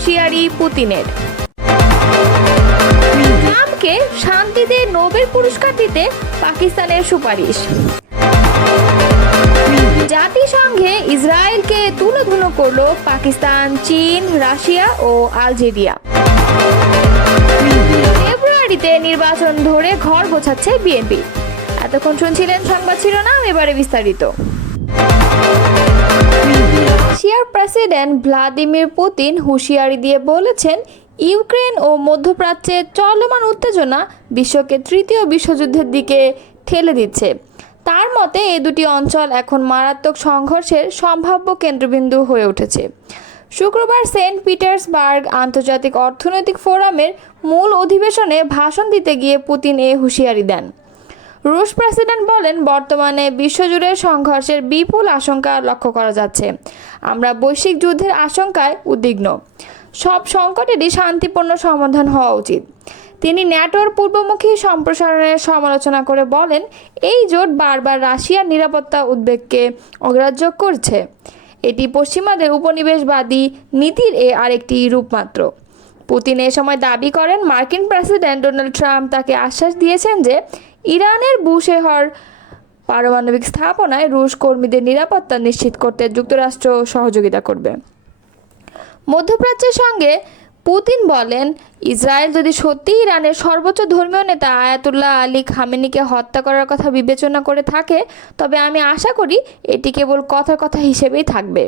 হুঁশিয়ারি পুতিনের। ট্রাম্পকে শান্তিতে নোবেল পুরস্কার দিতে পাকিস্তানের সুপারিশ। জাতিসংঘে ইসরায়েলকে তুলোধুনো করল পাকিস্তান, চীন, রাশিয়া ও আলজেরিয়া। ফেব্রুয়ারিতে নির্বাচন ধরে ঘর গোছাচ্ছে বিএনপি। এতক্ষণ শুনছিলেন সংবাদ শিরোনাম, এবারে বিস্তারিত। রাশিয়ার প্রেসিডেন্ট ভ্লাদিমির পুতিন হুঁশিয়ারি দিয়ে বলেছেন, ইউক্রেন ও মধ্যপ্রাচ্যের চলমান উত্তেজনা বিশ্বকে তৃতীয় বিশ্বযুদ্ধের দিকে ঠেলে দিচ্ছে। তার মতে এই দুটি অঞ্চল এখন মারাত্মক সংঘর্ষের সম্ভাব্য কেন্দ্রবিন্দু হয়ে উঠেছে। শুক্রবার সেন্ট পিটার্সবার্গ আন্তর্জাতিক অর্থনৈতিক ফোরামের মূল অধিবেশনে ভাষণ দিতে গিয়ে পুতিন এ হুঁশিয়ারি দেন। রুশ প্রেসিডেন্ট বলেন, বর্তমানে বিশ্বজুড়ে সংঘর্ষের বিপুল আশঙ্কা লক্ষ্য করা যাচ্ছে। আমরা বৈশ্বিক যুদ্ধের আশঙ্কায় উদ্বিগ্ন। সব সংকটেরই শান্তিপূর্ণ সমাধান হওয়া উচিত। তিনি ন্যাটোর পূর্বমুখী সম্প্রসারণের সমালোচনা করে বলেন, এই জোট বারবার রাশিয়ার নিরাপত্তা উদ্বেগকে অগ্রাহ্য করছে। এটি পশ্চিমাদের উপনিবেশবাদী নীতির আরেকটি রূপ মাত্র। পুতিন এ সময় দাবি করেন, মার্কিন প্রেসিডেন্ট ডোনাল্ড ট্রাম্প তাকে আশ্বাস দিয়েছেন যে ইরানের বুশেহর পারমাণবিক স্থাপনায় রুশ কর্মীদের নিরাপত্তা নিশ্চিত করতে যুক্তরাষ্ট্র সহযোগিতা করবে। মধ্যপ্রাচ্যের সঙ্গে পুতিন বলেন, ইসরায়েল যদি সত্যি ইরানের সর্বোচ্চ ধর্মীয় নেতা আয়াতুল্লাহ আলী খামেনিকে হত্যা করার কথা বিবেচনা করে থাকে, তবে আমি আশা করি এটি কেবল কথার কথা হিসেবেই থাকবে।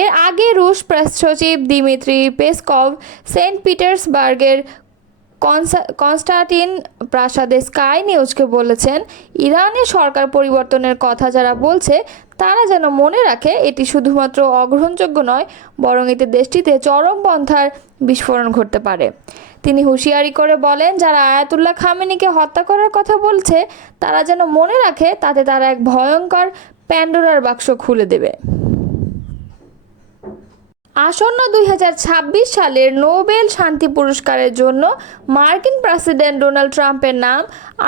এর আগে রুশ প্রেস সচিব দিমিত্রি পেসকভ সেন্ট পিটার্সবার্গের কনস্টান্টিন প্রাসাদে স্কাই নিউজকে বলেছেন, ইরানের সরকার পরিবর্তনের কথা যারা বলছে তারা যেন মনে রাখে এটি শুধুমাত্র অগ্রহণযোগ্য নয়, বরং এতে দেশটিতে চরমপন্থার বিস্ফোরণ ঘটতে পারে। তিনি হুঁশিয়ারি করে বলেন, যারা আয়াতুল্লাহ খামেনিকে হত্যা করার কথা বলছে তারা যেন মনে রাখে তাতে তারা এক ভয়ঙ্কর প্যান্ডোরার বাক্স খুলে দেবে। আসন্ন 2026 সালের নোবেল শান্তি পুরস্কারের জন্য মার্কিন প্রেসিডেন্ট ডোনাল্ড ট্রাম্পের নাম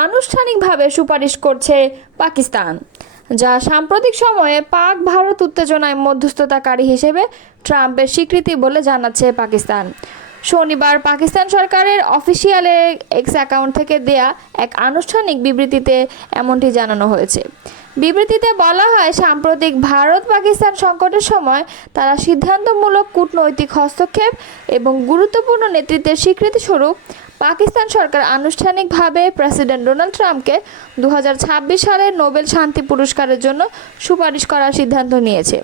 আনুষ্ঠানিকভাবে সুপারিশ করছে পাকিস্তান, যা সাম্প্রতিক সময়ে পাক ভারত উত্তেজনায় মধ্যস্থতাকারী হিসেবে ট্রাম্পের স্বীকৃতি বলে জানাচ্ছে পাকিস্তান। শনিবার পাকিস্তান সরকারের অফিসিয়াল এক্স অ্যাকাউন্ট থেকে দেয়া এক আনুষ্ঠানিক বিবৃতিতে এমনটি জানানো হয়েছে। বিবৃতিতে বলা হয়, সাম্প্রতিক ভারত পাকিস্তান সংকটের সময় তারা সিদ্ধান্তমূলক কূটনৈতিক হস্তক্ষেপ এবং গুরুত্বপূর্ণ নেতৃত্বের স্বীকৃতিস্বরূপ পাকিস্তান সরকার আনুষ্ঠানিকভাবে প্রেসিডেন্ট ডোনাল্ড ট্রাম্পকে 2026 সালের নোবেল শান্তি পুরস্কারের জন্য সুপারিশ করার সিদ্ধান্ত নিয়েছে।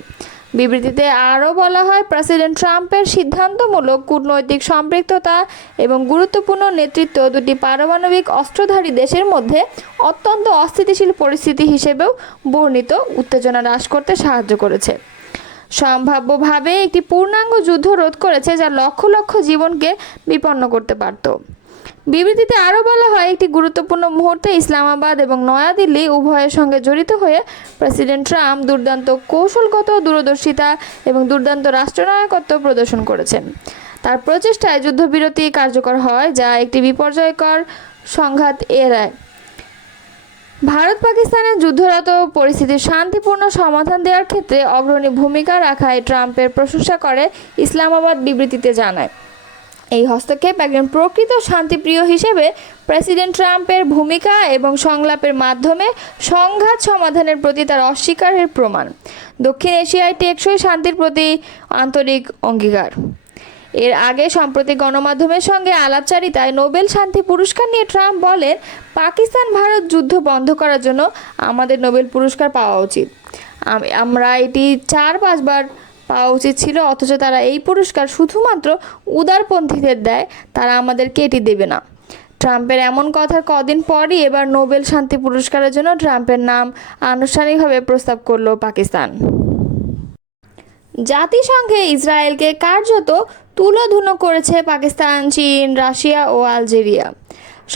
বিবৃতিতে আরও বলা হয়, প্রেসিডেন্ট ট্রাম্পের সিদ্ধান্তমূলক কূটনৈতিক সম্পৃক্ততা এবং গুরুত্বপূর্ণ নেতৃত্ব দুটি পারমাণবিক অস্ত্রধারী দেশের মধ্যে অত্যন্ত অস্থিতিশীল পরিস্থিতি হিসেবেও বর্ণিত উত্তেজনা হ্রাস করতে সাহায্য করেছে। সম্ভাব্যভাবে একটি পূর্ণাঙ্গ যুদ্ধ রোধ করেছে যা লক্ষ লক্ষ জীবনকে বিপন্ন করতে পারত। বিবৃতিতে আরও বলা হয়, একটি গুরুত্বপূর্ণ মুহূর্তে ইসলামাবাদ এবং নয়াদিল্লি উভয়ের সঙ্গে জড়িত হয়ে প্রেসিডেন্ট ট্রাম্প দুর্দান্ত কৌশলগত দূরদর্শিতা এবং দুর্দান্ত রাষ্ট্রনায়কত্ব প্রদর্শন করেছেন। তার প্রচেষ্টায় যুদ্ধবিরতি কার্যকর হয়, যা একটি বিপর্যয়কর সংঘাত এড়ায়। ভারত পাকিস্তানের যুদ্ধরত পরিস্থিতির শান্তিপূর্ণ সমাধান দেওয়ার ক্ষেত্রে অগ্রণী ভূমিকা রাখায় ট্রাম্পের প্রশংসা করে ইসলামাবাদ বিবৃতিতে জানায়। এই হস্তক্ষেপ একজন প্রকৃত শান্তিপ্রিয় হিসেবে প্রেসিডেন্ট ট্রাম্পের ভূমিকা এবং সংলাপের মাধ্যমে সংঘাত সমাধানের প্রতি তার অস্বীকারের প্রমাণ। দক্ষিণ এশিয়ায় টেকসই শান্তির প্রতি আন্তরিক অঙ্গীকার। এর আগে সম্প্রতি গণমাধ্যমের সঙ্গে আলাপচারিতায় নোবেল শান্তি পুরস্কার নিয়ে ট্রাম্প বলেন, পাকিস্তান ভারত যুদ্ধ বন্ধ করার জন্য আমাদের নোবেল পুরস্কার পাওয়া উচিত। আমরা এটি 4-5 বার পাওয়া উচিত ছিল, অথচ তারা এই পুরস্কার শুধুমাত্র উদারপন্থীদের দেয়, তারা আমাদেরকে এটি দেবে না। ট্রাম্পের এমন কথার কদিন পরই এবার নোবেল শান্তি পুরস্কারের জন্য ট্রাম্পের নাম আনুষ্ঠানিকভাবে প্রস্তাব করল পাকিস্তান। জাতিসংঘে ইসরায়েলকে কার্যত তুলোধুনো করেছে পাকিস্তান, চীন, রাশিয়া ও আলজেরিয়া।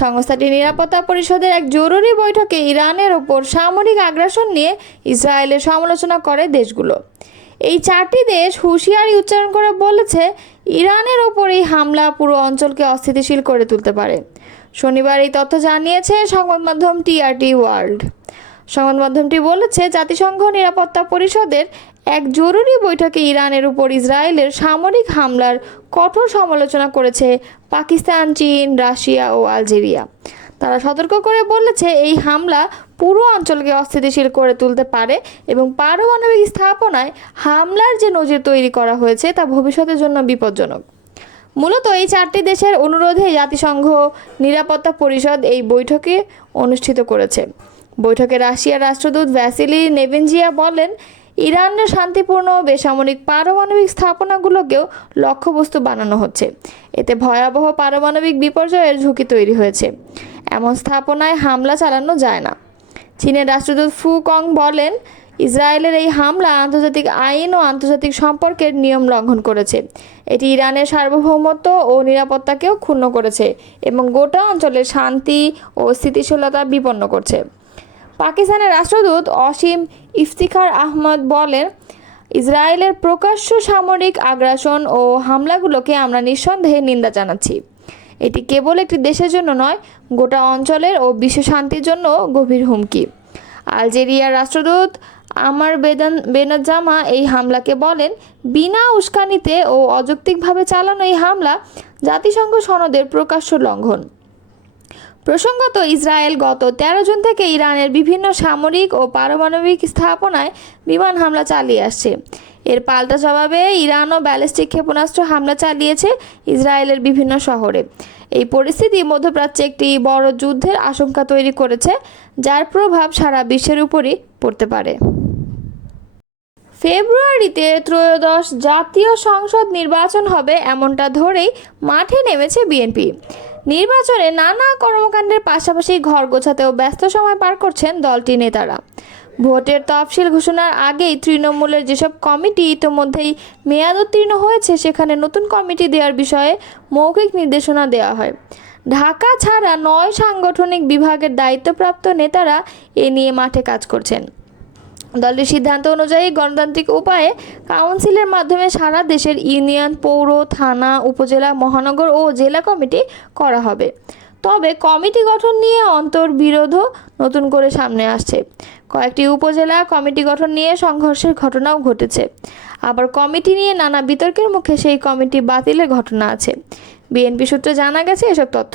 সংস্থাটির নিরাপত্তা পরিষদের এক জরুরি বৈঠকে ইরানের ওপর সামরিক আগ্রাসন নিয়ে ইসরায়েলের সমালোচনা করে দেশগুলো। এই 4টি দেশ হুঁশিয়ারি উচ্চারণ করে বলেছে, ইরানের ওপর এই হামলা পুরো অঞ্চলকে অস্থিতিশীল করে তুলতে পারে। শনিবার এই তথ্য জানিয়েছে সংবাদ মাধ্যম টিআরটি ওয়ার্ল্ড। সংবাদ মাধ্যমটি বলেছে, জাতিসংঘ নিরাপত্তা পরিষদের এক জরুরি বৈঠকে ইরানের উপর ইসরায়েলের সামরিক হামলার কঠোর সমালোচনা করেছে পাকিস্তান, চীন, রাশিয়া ও আলজেরিয়া। তারা সতর্ক করে বলেছে এই হামলা পুরো অঞ্চলকে অস্থিতিশীল করে তুলতে পারে এবং পারমাণবিক স্থাপনায় হামলার যে নজির তৈরি করা হয়েছে তা ভবিষ্যতের জন্য বিপজ্জনক। মূলত এই চারটি দেশের অনুরোধে জাতিসংঘ নিরাপত্তা পরিষদ এই বৈঠকে অনুষ্ঠিত করেছে। বৈঠকে রাশিয়ার রাষ্ট্রদূত ভ্যাসিলি নেবেনজিয়া বলেন, ইরানের শান্তিপূর্ণ বেসামরিক পারমাণবিক স্থাপনাগুলোকেও লক্ষ্যবস্তু বানানো হচ্ছে। এতে ভয়াবহ পারমাণবিক বিপর্যয়ের ঝুঁকি তৈরি হয়েছে। এমন স্থাপনায় হামলা চালানো যায় না। চীনের রাষ্ট্রদূত ফু কং বলেন, ইসরায়েলের এই হামলা আন্তর্জাতিক আইন ও আন্তর্জাতিক সম্পর্কের নিয়ম লঙ্ঘন করেছে। এটি ইরানের সার্বভৌমত্ব ও নিরাপত্তাকেও ক্ষুণ্ণ করেছে এবং গোটা অঞ্চলের শান্তি ও স্থিতিশীলতা বিপন্ন করছে। পাকিস্তানের রাষ্ট্রদূত অসীম ইফতিখার আহমদ বলেন, ইসরায়েলের প্রকাশ্য সামরিক আগ্রাসন ও হামলাগুলোকে আমরা নিঃসন্দেহে নিন্দা জানাচ্ছি। এটি কেবল একটি দেশের জন্য নয়, গোটা অঞ্চলের ও বিশ্ব শান্তির জন্য গভীর হুমকি। আলজেরিয়ার রাষ্ট্রদূত আমার বেনজামা এই হামলাকে বলেন, বিনা উস্কানিতে ও অযৌক্তিকভাবে চালানো এই হামলা জাতিসংঘ সনদের প্রকাশ্য লঙ্ঘন। প্রসঙ্গত, ইসরায়েল গত 13 জুন থেকে ইরানের বিভিন্ন সামরিক ও পারমাণবিক স্থাপনায় বিমান হামলা চালিয়ে আসছে। এর পাল্টা জবাবে ইরানও ব্যালিস্টিক ক্ষেপণাস্ত্র হামলা চালিয়েছে ইসরায়েলের বিভিন্ন শহরে। এই পরিস্থিতি মধ্যপ্রাচ্যে একটি বড় যুদ্ধের আশঙ্কা তৈরি করেছে, যার প্রভাব সারা বিশ্বের উপরই পড়তে পারে। ফেব্রুয়ারিতে ত্রয়োদশ জাতীয় সংসদ নির্বাচন হবে এমনটা ধরেই মাঠে নেমেছে বিএনপি। নির্বাচনে নানা কর্মকাণ্ডের পাশাপাশি ঘর গোছাতেও ব্যস্ত সময় পার করছেন দলটির নেতারা। ভোটের তফসিল ঘোষণার আগেই তৃণমূলের যেসব কমিটি ইতোমধ্যেই মেয়াদোত্তীর্ণ হয়েছে সেখানে নতুন কমিটি দেওয়ার বিষয়ে মৌখিক নির্দেশনা দেওয়া হয়। ঢাকা ছাড়া 9 সাংগঠনিক বিভাগের দায়িত্বপ্রাপ্ত নেতারা এ নিয়ে মাঠে কাজ করছেন। দলটির সিদ্ধান্ত অনুযায়ী গণতান্ত্রিক উপায়ে কাউন্সিলের মাধ্যমে সারা দেশের ইউনিয়ন, পৌর, থানা, উপজেলা, মহানগর ও জেলা কমিটি করা হবে। তবে কমিটি গঠন নিয়ে অন্তর্বিরোধও নতুন করে সামনে আসছে। কয়েকটি উপজেলা কমিটি গঠন নিয়ে সংঘর্ষের ঘটনাও ঘটেছে। আবার কমিটি নিয়ে নানা বিতর্কের মুখে সেই কমিটি বাতিলের ঘটনা আছে। বিএনপি সূত্রে জানা গেছে এসব তথ্য।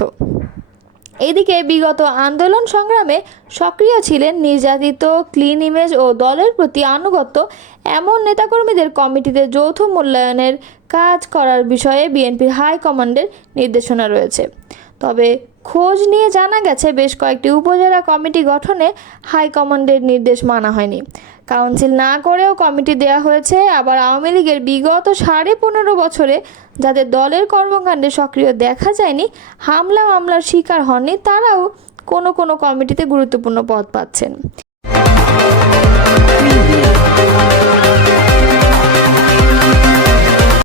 এদিকে বিগত আন্দোলন সংগ্রামে সক্রিয় ছিলেন, নির্যাতিত, ক্লিন ইমেজ ও দলের প্রতি আনুগত্য এমন নেতাকর্মীদের কমিটিতে যৌথ মূল্যায়নের কাজ করার বিষয়ে বিএনপির হাইকমান্ডের নির্দেশনা রয়েছে। তবে খোঁজ নিয়ে জানা গেছে বেশ কয়েকটি উপজেলা কমিটি গঠনে হাইকমান্ডের নির্দেশ মানা হয়নি। কাউন্সিল না করেও কমিটি দেওয়া হয়েছে। আবার আওয়ামী লীগের বিগত 15.5 বছরে যাদের দলের কর্মকাণ্ডে সক্রিয় দেখা যায়নি, হামলা মামলার শিকার হননি, তারাও কোনো কমিটিতে গুরুত্বপূর্ণ পদ পাচ্ছেন।